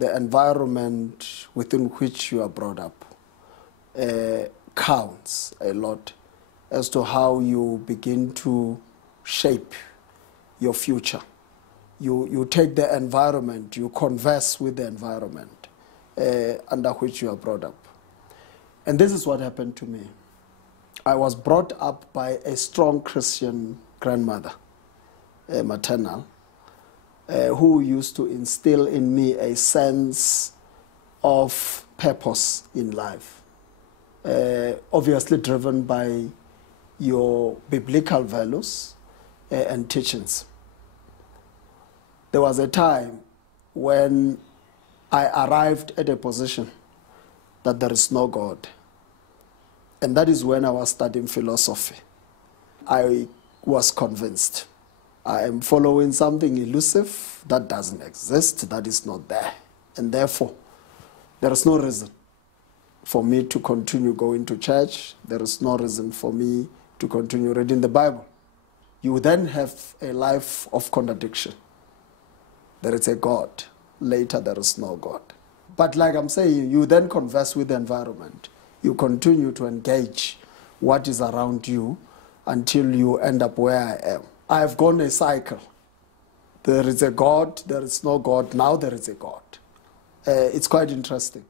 the environment within which you are brought up counts a lot as to how you begin to shape your future. You take the environment, you converse with the environment under which you are brought up. And this is what happened to me. I was brought up by a strong Christian grandmother, maternal, who used to instill in me a sense of purpose in life, obviously driven by your biblical values and teachings. There was a time when I arrived at a position that there is no God. And that is when I was studying philosophy. I was convinced I am following something elusive that doesn't exist, that is not there. And therefore, there is no reason for me to continue going to church. There is no reason for me to continue reading the Bible. You then have a life of contradiction. There is a God. Later, there is no God. But like I'm saying, you then converse with the environment. You continue to engage what is around you until you end up where I am. I have gone a cycle. There is a God, there is no God, now there is a God. It's quite interesting.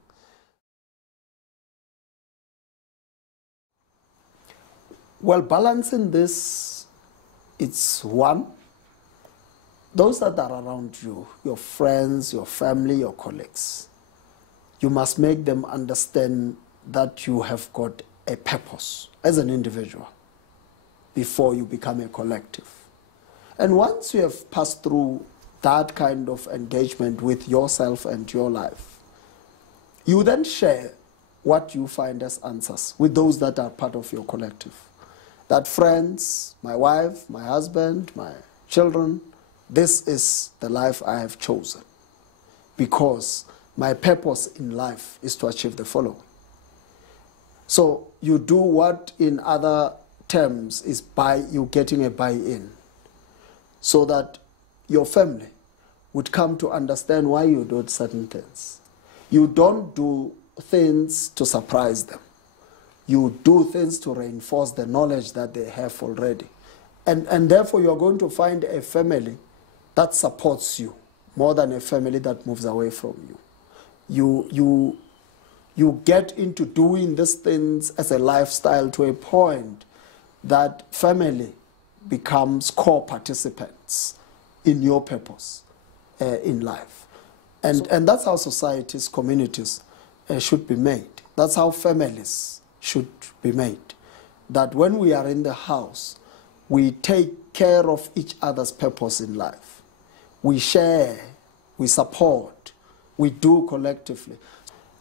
Well, balancing this, it's one, those that are around you, your friends, your family, your colleagues, you must make them understand that you have got a purpose as an individual before you become a collective. And once you have passed through that kind of engagement with yourself and your life, you then share what you find as answers with those that are part of your collective. That friends, my wife, my husband, my children, this is the life I have chosen because my purpose in life is to achieve the following. So you do what in other terms is you getting a buy-in so that your family would come to understand why you do certain things. You don't do things to surprise them. You do things to reinforce the knowledge that they have already. And therefore you're going to find a family that supports you more than a family that moves away from you. You get into doing these things as a lifestyle to a point that family becomes core participants in your purpose in life. And that's how societies, communities should be made. That's how families should be made. That when we are in the house, we take care of each other's purpose in life. We share, we support, we do collectively.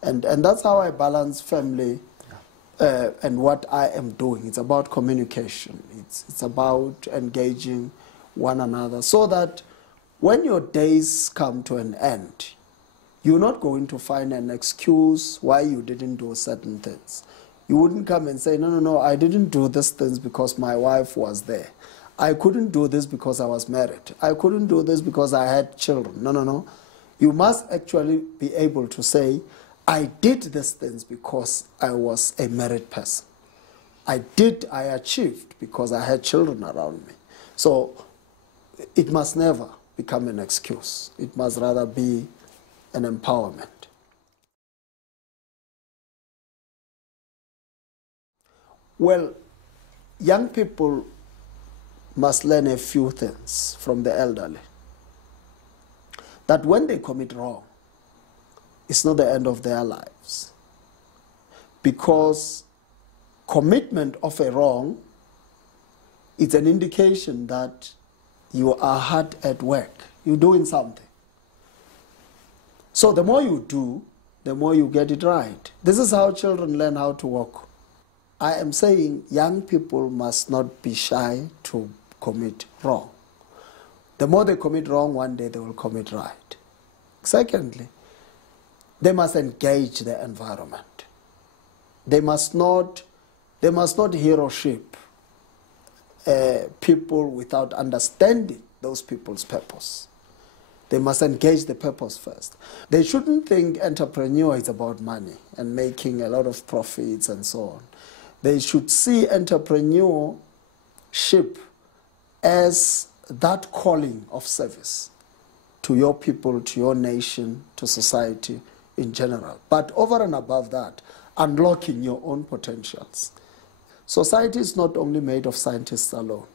And that's how I balance family and what I am doing. It's about communication. It's about engaging one another so that when your days come to an end, you're not going to find an excuse why you didn't do certain things. You wouldn't come and say, no, I didn't do these things because my wife was there. I couldn't do this because I was married. I couldn't do this because I had children. No. You must actually be able to say, I did these things because I was a married person. I achieved because I had children around me. So it must never become an excuse. It must rather be an empowerment. Well, young people must learn a few things from the elderly. That when they commit wrong, it's not the end of their lives. Because commitment of a wrong is an indication that you are hard at work. You're doing something. So the more you do, the more you get it right. This is how children learn how to walk. I am saying young people must not be shy to commit wrong. The more they commit wrong, one day they will commit right. Secondly, they must engage the environment. They must not hero-ship people without understanding those people's purpose. They must engage the purpose first. They shouldn't think entrepreneur is about money and making a lot of profits and so on. They should see entrepreneurship as that calling of service to your people, to your nation, to society in general. But over and above that, unlocking your own potentials. Society is not only made of scientists alone.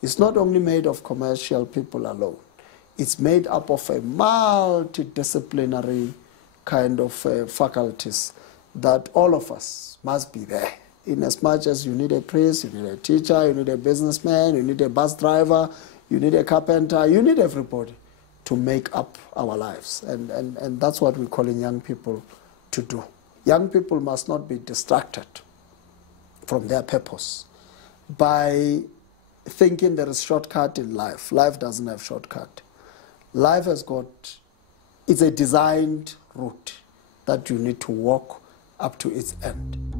It's not only made of commercial people alone. It's made up of a multidisciplinary kind of faculties that all of us must be there. In as much as you need a priest, you need a teacher, you need a businessman, you need a bus driver, you need a carpenter, you need everybody to make up our lives. And that's what we're calling young people to do. Young people must not be distracted from their purpose by thinking there is shortcut in life. Life doesn't have shortcut. Life has got, it's a designed route that you need to walk up to its end.